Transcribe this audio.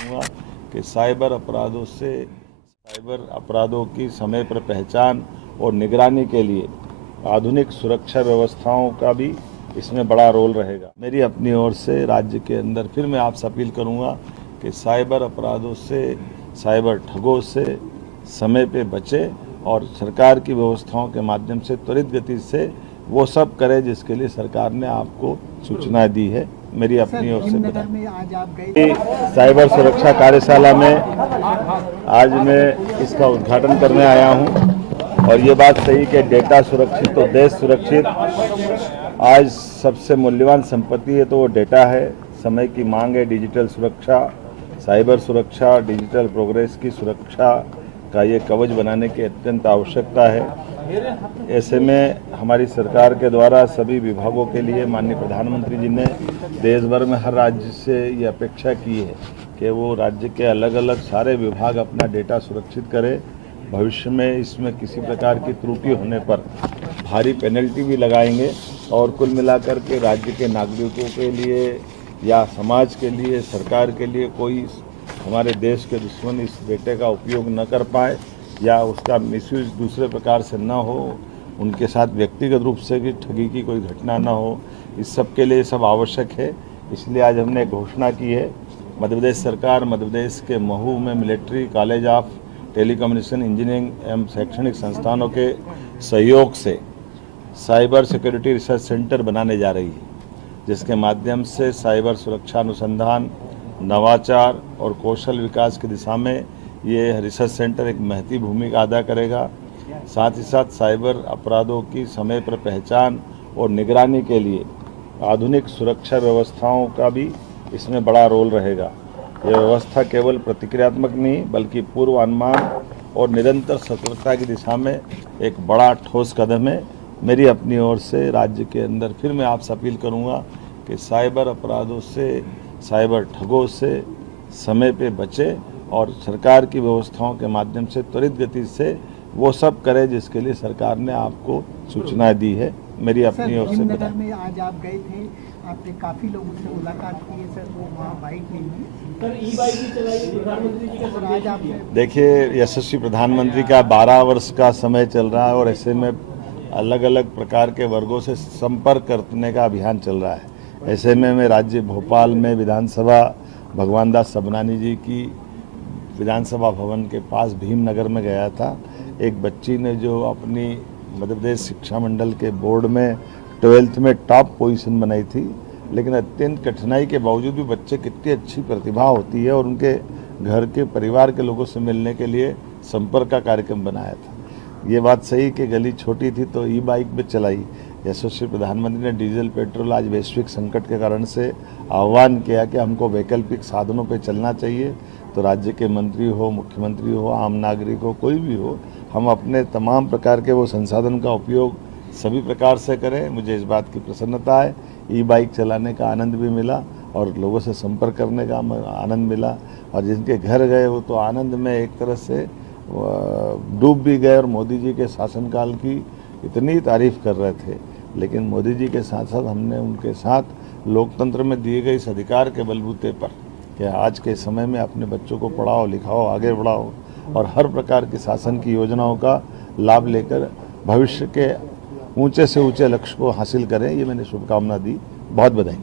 कहूँगा कि साइबर अपराधों की समय पर पहचान और निगरानी के लिए आधुनिक सुरक्षा व्यवस्थाओं का भी इसमें बड़ा रोल रहेगा। मेरी अपनी ओर से राज्य के अंदर फिर मैं आपसे अपील करूँगा कि साइबर अपराधों से, साइबर ठगों से समय पे बचे और सरकार की व्यवस्थाओं के माध्यम से त्वरित गति से वो सब करे जिसके लिए सरकार ने आपको सूचनाएं दी है। मेरी अपनी ओर से में आज आप गए साइबर सुरक्षा कार्यशाला में आज मैं इसका उद्घाटन करने आया हूं और ये बात सही कि डेटा सुरक्षित तो देश सुरक्षित। आज सबसे मूल्यवान संपत्ति है तो वो डेटा है। समय की मांग है डिजिटल सुरक्षा, साइबर सुरक्षा, डिजिटल प्रोग्रेस की सुरक्षा का ये कवच बनाने की अत्यंत आवश्यकता है। ऐसे में हमारी सरकार के द्वारा सभी विभागों के लिए माननीय प्रधानमंत्री जी ने देश भर में हर राज्य से ये अपेक्षा की है कि वो राज्य के अलग अलग सारे विभाग अपना डेटा सुरक्षित करें। भविष्य में इसमें किसी प्रकार की त्रुटि होने पर भारी पेनल्टी भी लगाएंगे और कुल मिलाकर के राज्य के नागरिकों के लिए या समाज के लिए, सरकार के लिए कोई हमारे देश के दुश्मन इस डेटा का उपयोग न कर पाए या उसका मिसयूज दूसरे प्रकार से न हो, उनके साथ व्यक्तिगत रूप से भी ठगी की कोई घटना न हो, इस सब के लिए सब आवश्यक है। इसलिए आज हमने घोषणा की है, मध्य प्रदेश सरकार मध्य प्रदेश के महू में military college of telecommunication engineering एवं शैक्षणिक संस्थानों के सहयोग से साइबर सिक्योरिटी रिसर्च सेंटर बनाने जा रही है, जिसके माध्यम से साइबर सुरक्षा अनुसंधान, नवाचार और कौशल विकास की दिशा में ये रिसर्च सेंटर एक महती भूमिका अदा करेगा। साथ ही साथ साइबर अपराधों की समय पर पहचान और निगरानी के लिए आधुनिक सुरक्षा व्यवस्थाओं का भी इसमें बड़ा रोल रहेगा। यह व्यवस्था केवल प्रतिक्रियात्मक नहीं बल्कि पूर्व अनुमान और निरंतर सतर्कता की दिशा में एक बड़ा ठोस कदम है। मेरी अपनी ओर से राज्य के अंदर फिर मैं आपसे अपील करूँगा कि साइबर अपराधों से, साइबर ठगों से समय पे बचे और सरकार की व्यवस्थाओं के माध्यम से त्वरित गति से वो सब करे जिसके लिए सरकार ने आपको सूचनाएं दी है। मेरी अपनी ओर से नगर में आज आप गए थे, आपने काफी लोगों से मुलाकात की है सर, वो वहाँ बाइक नहीं है सर, ई बाइक भी चलाई प्रधानमंत्री जी का। आज आपने देखिए, यशस्वी प्रधानमंत्री का 12 वर्ष का समय चल रहा है और ऐसे में अलग अलग प्रकार के वर्गों से संपर्क करने का अभियान चल रहा है। ऐसे में मैं राज्य भोपाल में विधानसभा भगवान दास सबनानी जी की विधानसभा भवन के पास भीमनगर में गया था। एक बच्ची ने जो अपनी मध्य प्रदेश शिक्षा मंडल के बोर्ड में 12th में टॉप पोजीशन बनाई थी, लेकिन अत्यंत कठिनाई के बावजूद भी बच्चे कितनी अच्छी प्रतिभा होती है और उनके घर के परिवार के लोगों से मिलने के लिए संपर्क का कार्यक्रम बनाया था। ये बात सही कि गली छोटी थी तो ई बाइक भी चलाई। यशस्वी प्रधानमंत्री ने डीजल पेट्रोल आज वैश्विक संकट के कारण से आह्वान किया कि हमको वैकल्पिक साधनों पर चलना चाहिए। तो राज्य के मंत्री हो, मुख्यमंत्री हो, आम नागरिक हो, कोई भी हो, हम अपने तमाम प्रकार के वो संसाधन का उपयोग सभी प्रकार से करें। मुझे इस बात की प्रसन्नता है। ई बाइक चलाने का आनंद भी मिला और लोगों से संपर्क करने का आनंद मिला और जिनके घर गए वो तो आनंद में एक तरह से डूब भी गए और मोदी जी के शासनकाल की इतनी तारीफ कर रहे थे। लेकिन मोदी जी के साथ साथ हमने उनके साथ लोकतंत्र में दिए गए इस अधिकार के बलबूते पर कि आज के समय में अपने बच्चों को पढ़ाओ, लिखाओ, आगे बढ़ाओ और हर प्रकार की शासन की योजनाओं का लाभ लेकर भविष्य के ऊंचे से ऊंचे लक्ष्य को हासिल करें, ये मैंने शुभकामना दी। बहुत बधाई।